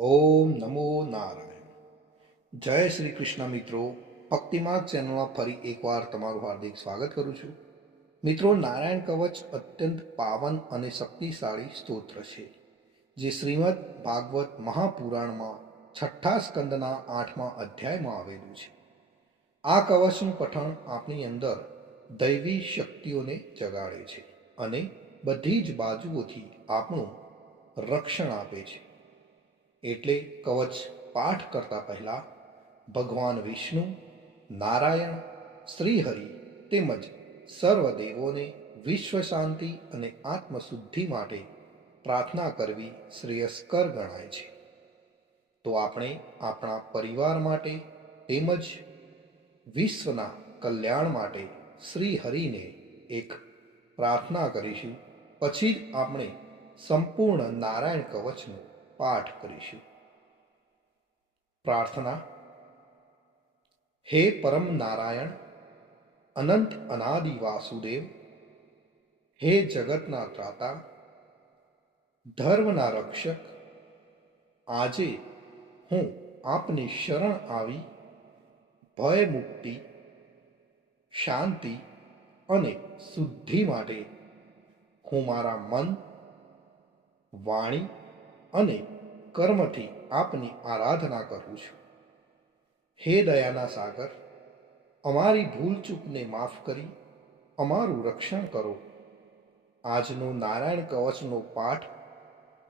ઓમ નમો નારાયણ. જય શ્રી કૃષ્ણ મિત્રો. ભક્તિમાર્ગ ચેનલમાં ફરી એકવાર તમારું હાર્દિક સ્વાગત કરું છું. મિત્રો, નારાયણ કવચ અત્યંત પાવન અને શક્તિશાળી સ્તોત્ર છે, જે શ્રીમદ ભાગવત મહાપુરાણમાં છઠ્ઠા સ્કંદના 8મા અધ્યાયમાં આવેલું છે. આ કવચનું પઠન આપણી અંદર દૈવી શક્તિઓને જગાડે છે અને બધી જ બાજુઓથી આપણું રક્ષણ આપે છે. એટલે કવચ પાઠ કરતા પહેલા ભગવાન વિષ્ણુ, નારાયણ, શ્રીહરિ તેમજ સર્વદેવોને વિશ્વ શાંતિ અને આત્મશુદ્ધિ માટે પ્રાર્થના કરવી શ્રેયસ્કર ગણાય છે. તો આપણે આપણા પરિવાર માટે તેમજ વિશ્વના કલ્યાણ માટે શ્રી હરિને એક પ્રાર્થના કરીશું. પછી જ આપણે સંપૂર્ણ નારાયણ કવચનો પાઠ કરીશું. પ્રાર્થના. હે પરમ નારાયણ, અનંત અનાદિ વાસુદેવ, હે જગતના ત્રાતા, ધર્મના રક્ષક, આજે હું આપની શરણ આવી ભય મુક્તિ, શાંતિ અને શુદ્ધિ માટે હું મારા મન, વાણી અને કર્મથી આપની આરાધના કરું છું. હે દયાના સાગર, અમારી ભૂલચૂકને માફ કરી અમારું રક્ષણ કરો. આજનો નારાયણ કવચનો પાઠ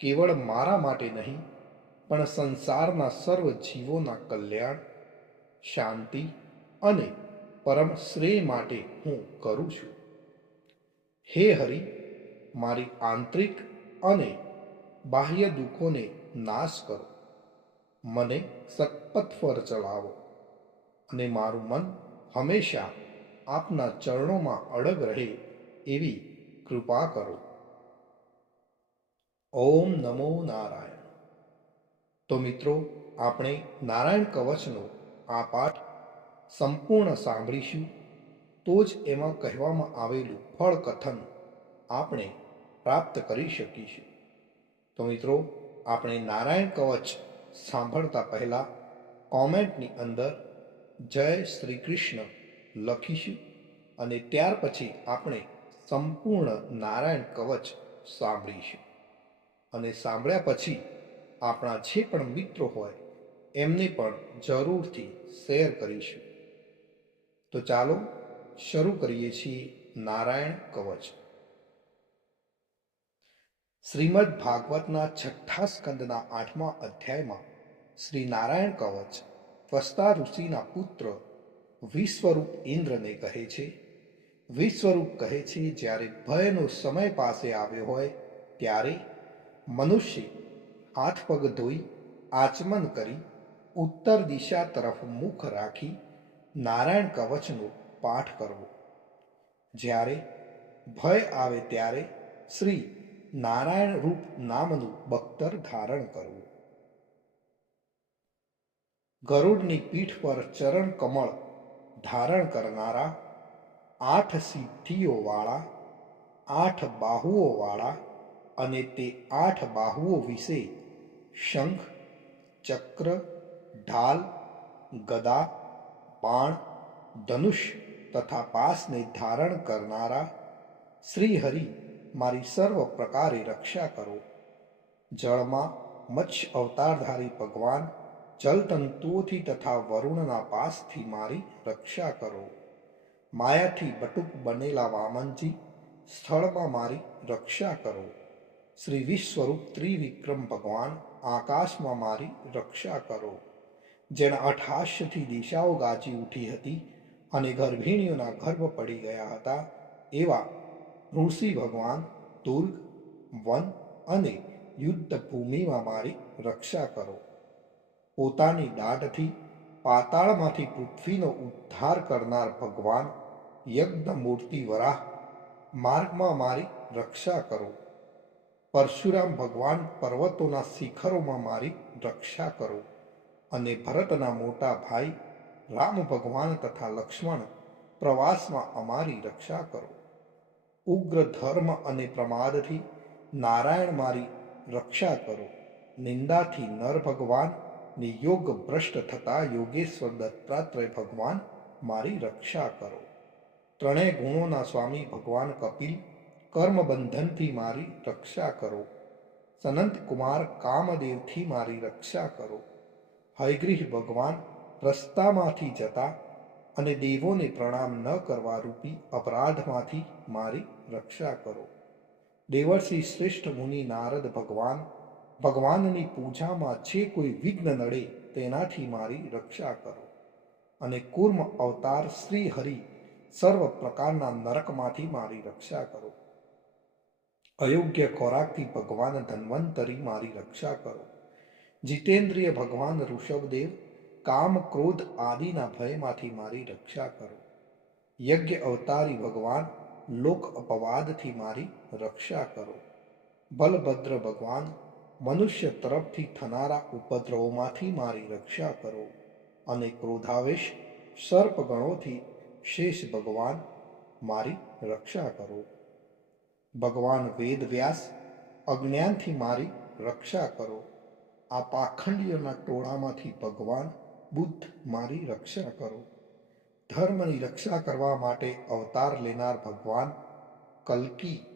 કેવળ મારા માટે નહીં, પણ સંસારના સર્વ જીવોના કલ્યાણ, શાંતિ અને પરમ શ્રેય માટે હું કરું છું. હે હરિ, મારી આંતરિક અને બાહ્ય દુઃખોને નાશ કરો. મને સત્પથ પર ચલાવો અને મારું મન હંમેશા આપના ચરણોમાં અડગ રહે એવી કૃપા કરો. ઓમ નમો નારાયણ. તો મિત્રો, આપણે નારાયણ કવચનો આ પાઠ સંપૂર્ણ સાંભળીશું, તો જ એમાં કહેવામાં આવેલું ફળ કથન આપણે પ્રાપ્ત કરી શકીશું. તો મિત્રો, આપણે નારાયણ કવચ સાંભળતા પહેલા કોમેન્ટની અંદર જય શ્રી કૃષ્ણ લખીશું અને ત્યાર પછી આપણે સંપૂર્ણ નારાયણ કવચ સાંભળીશું. અને સાંભળ્યા પછી આપણા જે પણ મિત્રો હોય એમને પણ જરૂરથી શેર કરીશું. તો ચાલો શરૂ કરીએ છીએ નારાયણ કવચ. શ્રીમદ ભાગવતના છઠ્ઠા સ્કંદના 8મા અધ્યાયમાં શ્રી નારાયણ કવચ ત્વષ્ટા ઋષિના પુત્ર વિશ્વરૂપ ઇન્દ્રને કહે છે. વિશ્વરૂપ કહે છે, જ્યારે ભયનો સમય પાસે આવ્યો હોય ત્યારે મનુષ્ય હાથ પગ ધોઈ આચમન કરી ઉત્તર દિશા તરફ મુખ રાખી નારાયણ કવચનો પાઠ કરવો. જ્યારે ભય આવે ત્યારે શ્રી નારાયણ રૂપ નામનું બખ્તર ધારણ કરવું. ગરુડની પીઠ પર ચરણ કમળ ધારણ કરનારા, 8 સિદ્ધિઓ વાળા, 8 બાહુઓ વાળા અને તે 8 બાહુઓ વિશે શંખ, ચક્ર, ઢાલ, ગદા, બાણ, ધનુષ તથા પાસને ધારણ કરનારા શ્રી હરિ, મારી સર્વ પ્રકારે રક્ષા કરો. જળમાં મત્સ્ય અવતારધારી ભગવાન, જલતંતુઓથી તથા વરુણના પાસથી મારી રક્ષા કરો. માયાથી બટુક બનેલા વામનજી, સ્થળમાં મારી રક્ષા કરો. શ્રી વિશ્વરૂપ ત્રિવિક્રમ ભગવાન, આકાશમાં મારી રક્ષા કરો. જેના અઠહાસ્યથી દિશાઓ ગાજી ઉઠી હતી અને ગર્ભિણીઓના ગર્ભ પડી ગયા હતા, એવા ઋષિ ભગવાન, દુર્ગ, વન અને યુદ્ધ ભૂમિમાં મારી રક્ષા કરો. પોતાની દાઢથી પાતાળમાંથી પૃથ્વીનો ઉદ્ધાર કરનાર ભગવાન, યજ્ઞ મૂર્તિ વરાહ, માર્ગમાં મારી રક્ષા કરો. પરશુરામ ભગવાન, પર્વતોના શિખરોમાં મારી રક્ષા કરો. અને ભરતના મોટા ભાઈ રામ ભગવાન તથા લક્ષ્મણ, પ્રવાસમાં અમારી રક્ષા કરો. ઉગ્ર ધર્મ અને પ્રમાદથી નારાયણ મારી રક્ષા કરો. નિંદાથી નર ભગવાન ને યોગ ભ્રષ્ટ થતા યોગેશ્વર દત્તાત્રેય ભગવાન મારી રક્ષા કરો. ત્રણેય ગુણોના સ્વામી ભગવાન કપિલ કર્મ બંધનથી મારી રક્ષા કરો. સનંત કુમાર કામદેવથી મારી રક્ષા કરો. હયગ્રીહ ભગવાન રસ્તામાંથી જતા અને દેવોને પ્રણામ ન કરવા રૂપી અપરાધમાંથી મારી રક્ષા કરો. દેવર્ષિ શ્રેષ્ઠ મુનિ નારદ ભગવાન ભગવાનની પૂજામાં જે કોઈ વિઘ્ન નડે તેનાથી મારી રક્ષા કરો. અને કૂર્મ અવતાર શ્રી હરિ સર્વ પ્રકારના નરકમાંથી મારી રક્ષા કરો. અયોગ્ય ખોરાકથી ભગવાન ધન્વંતરી મારી રક્ષા કરો. જીતેન્દ્રિય ભગવાન ઋષભદેવ કામ ક્રોધ આદિના ભયમાંથી મારી રક્ષા કરો. યજ્ઞ અવતારી ભગવાન લોક અપવાદથી મારી રક્ષા કરો. બલભદ્ર ભગવાન મનુષ્ય તરફથી થનારા ઉપદ્રવોમાંથી મારી રક્ષા કરો. અને ક્રોધાવેશ સર્પગણોથી શેષ ભગવાન મારી રક્ષા કરો. ભગવાન વેદવ્યાસ અજ્ઞાનથી મારી રક્ષા કરો. આ પાખંડીઓના ટોળામાંથી ભગવાન બુદ્ધ મારી રક્ષા કરો. ધર્મની રક્ષા કરવા માટે અવતાર લેનાર ભગવાન કલ્કી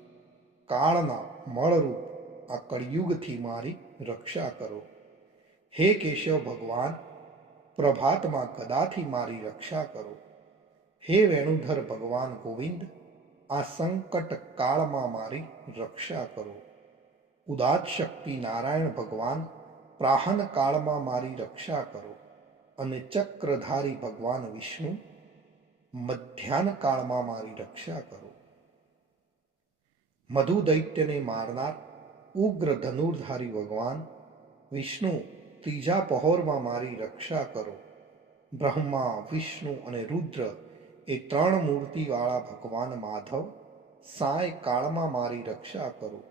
કાળના મળરૂપ આ કળિયુગથી મારી રક્ષા કરો. હે કેશવ ભગવાન પ્રભાતમાં ગદાથી મારી રક્ષા કરો. હે વેણુધર ભગવાન ગોવિંદ આ સંકટ કાળમાં મારી રક્ષા કરો. ઉદાત શક્તિ નારાયણ ભગવાન પ્રાહન કાળમાં મારી રક્ષા કરો. અને ચક્રધારી ભગવાન વિષ્ણુ મધ્યાહન કાળમાં મારી રક્ષા કરો. મધુ દૈત્યને મારનાર ઉગ્ર ધનુર્ધારી ભગવાન વિષ્ણુ ત્રીજા પહોરમાં મારી રક્ષા કરો. બ્રહ્મા વિષ્ણુ અને રુદ્ર એ ત્રણ મૂર્તિવાળા ભગવાન માધવ સાય કાળમાં મારી રક્ષા કરો.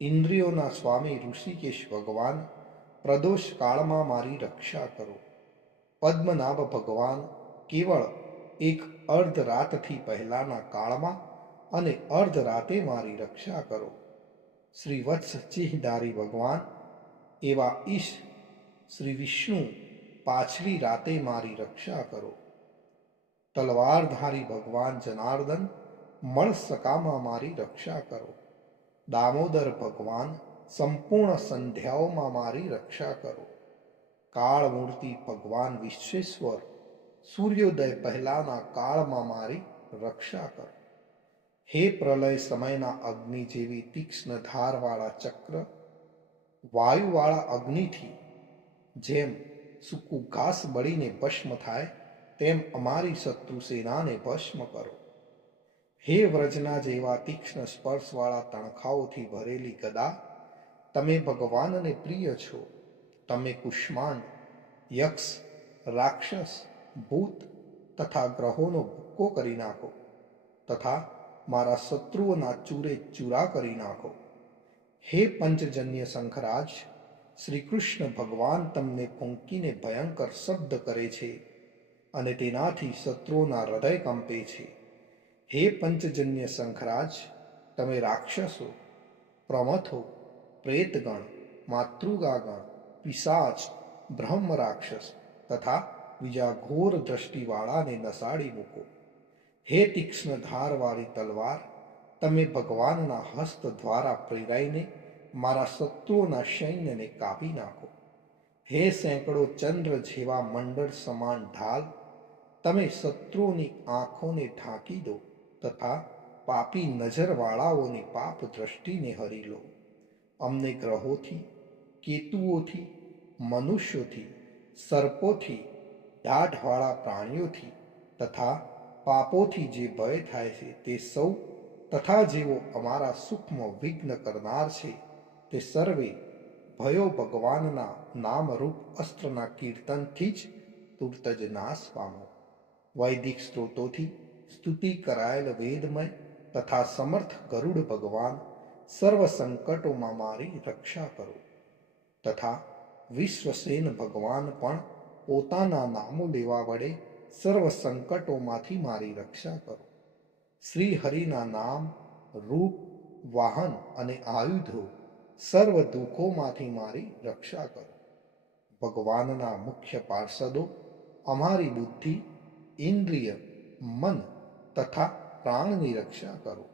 ઇન્દ્રિયોના સ્વામી ઋષિકેશ ભગવાન પ્રદોષ કાળમાં મારી રક્ષા કરો. પદ્મનાભ ભગવાન કેવળ એક અર્ધ રાતથી પહેલાના કાળમાં અને અર્ધ રાતે મારી રક્ષા કરો. શ્રી વત્સ ચિહ્નધારી ભગવાન એવા ઈશ શ્રી વિષ્ણુ પાછલી રાતે મારી રક્ષા કરો. તલવારધારી ભગવાન જનાર્દન મળસકામાં મારી રક્ષા કરો. દામોદર ભગવાન સંપૂર્ણ સંધ્યાઓમાં મારી રક્ષા કરો. કાળમૂર્તિ ભગવાન વિશ્વેશ્વર સૂર્યોદય પહેલાના કાળમાં મારી રક્ષા કરો. હે પ્રલય સમયના અગ્નિ જેવી તીક્ષ્ણ ધારવાળા ચક્ર વાયુવાળા અગ્નિથી જેમ સૂકું ઘાસ બળીને ભસ્મ થાય તેમ અમારી શત્રુ સેનાને ભસ્મ કરો. હે વ્રજના જેવા તીક્ષ્ણ સ્પર્શવાળા તણખાઓથી ભરેલી ગદા તમે ભગવાનને પ્રિય છો. તમે કુષ્માંડ યક્ષ રાક્ષસ ભૂત તથા ગ્રહોનો ભૂક્કો કરી નાખો તથા મારા શત્રુઓના ચૂરે ચૂરા કરી નાખો. હે પંચજન્ય શંખરાજ શ્રી કૃષ્ણ ભગવાન તમને ફૂંકીને ભયંકર શબ્દ કરે છે અને તેનાથી શત્રુઓના હૃદય કંપે છે. હે પંચજન્ય શંખરાજ તમે રાક્ષસો પ્રમથો પ્રેતગણ માતૃગાગણ પિશાચ બ્રહ્મ રાક્ષસ તથા બીજા ઘોર દ્રષ્ટિવાળાને નસાડી મૂકો. હે તીક્ષ્ણ ધારવાળી તલવાર તમે ભગવાનના હસ્ત દ્વારા પ્રેરાઈને મારા શત્રુઓના સૈન્યને કાપી નાખો. હે સેંકડો ચંદ્ર જેવા મંડળ સમાન ઢાલ તમે શત્રુઓની આંખોને ઢાંકી દો તથા પાપી નજરવાળાઓની પાપ દ્રષ્ટિને હરી લો. અમને ગ્રહોથી કેતુઓથી મનુષ્યોથી સર્પોથી દાઢવાળા પ્રાણીઓથી તથા પાપોથી જે ભય થાય છે તે સૌ તથા જેઓ અમારા સુખમાં વિઘ્ન કરનાર છે તે સર્વે ભયો ભગવાનના નામરૂપ અસ્ત્રના કીર્તનથી જ તુરત જ નાશ પામો. વૈદિક સ્ત્રોતોથી સ્તુતિ કરાયેલ વેદમય તથા સમર્થ ગરુડ ભગવાન સર્વ સંકટોમાં મારી રક્ષા કરો તથા વિશ્વસેન ભગવાન પણ પોતાના નામો લેવા વડે સર્વ સંકટોમાંથી મારી રક્ષા કરો. શ્રી હરિના નામ રૂપ વાહન અને આયુધો સર્વ દુઃખોમાંથી મારી રક્ષા કરો. ભગવાનના મુખ્ય પાર્ષદો અમારી બુદ્ધિ, ઇન્દ્રિય, મન તથા પ્રાણની રક્ષા કરો.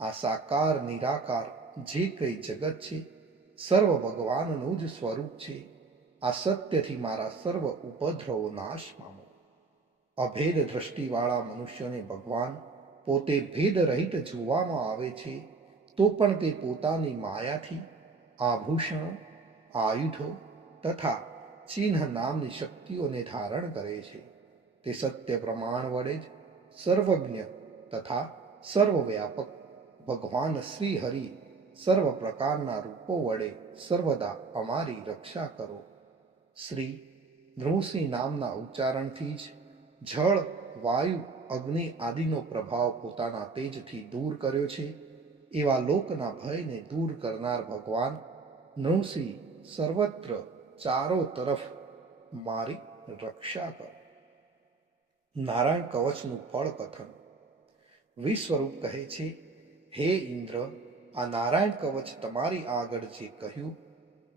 આ સાકાર નિરાકાર જે કંઈ જગત છે સર્વ ભગવાનનું જ સ્વરૂપ છે. આ સત્યથી મારા સર્વ ઉપદ્રવો નાશ પામો. અભેદ દ્રષ્ટિવાળા મનુષ્યને ભગવાન પોતે ભેદ રહિત જોવામાં આવે છે, તો પણ તે પોતાની માયાથી આભૂષણો, આયુધો તથા ચિહ્ન નામની શક્તિઓને ધારણ કરે છે. તે સત્ય પ્રમાણ વડે જ સર્વજ્ઞ તથા સર્વવ્યાપક ભગવાન શ્રી હરિ સર્વ પ્રકારના રૂપો વડે સર્વદા અમારી રક્ષા કરો. શ્રી નૃસિંહ નામના ઉચ્ચારણથી જ જળ, વાયુ, અગ્નિ આદિનો પ્રભાવ પોતાના તેજથી દૂર કર્યો છે. એવા લોકના ભયને દૂર કરનાર ભગવાન નૃસિંહ સર્વત્ર ચારો તરફ મારી રક્ષા કરો. નારાયણ કવચનું ફળ કથન. વિશ્વરૂપ કહે છે, હે ઇન્દ્ર, આ નારાયણ કવચ તમારી આગળ જે કહ્યું,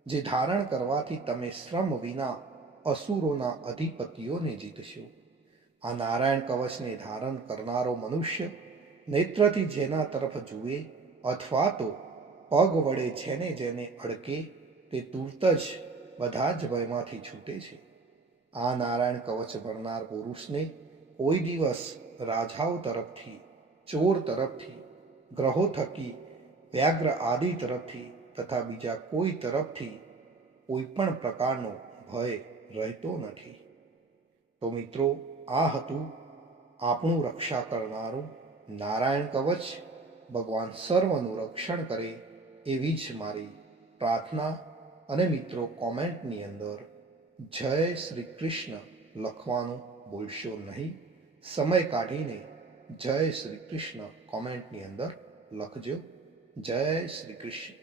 જે ધારણ કરવાથી તમે શ્રમ વિના અસુરોના અધિપતિઓને જીતશો. આ નારાયણ કવચને ધારણ કરનારો મનુષ્ય નેત્રથી જેના તરફ જુએ અથવા તો પગ વડે જેને જેને અડકે તે તુરત જ બધા જ ભયમાંથી છૂટે છે. આ નારાયણ કવચ ભરનાર પુરુષને કોઈ દિવસ રાજાઓ તરફથી, ચોર તરફથી, ગ્રહો થકી, વ્યાઘ્ર આદિ તરફથી તથા બીજા કોઈ તરફથી કોઈ પણ પ્રકારનો ભય રહેતો નથી. તો મિત્રો, આ હતું આપણું રક્ષા કરનારું નારાયણ કવચ. ભગવાન સર્વનું રક્ષણ કરે એવી જ મારી પ્રાર્થના. અને મિત્રો, કોમેન્ટની અંદર જય શ્રી કૃષ્ણ લખવાનું ભૂલશો નહીં. સમય કાઢીને જય શ્રી કૃષ્ણ કોમેન્ટની અંદર લખજો. જય શ્રી કૃષ્ણ.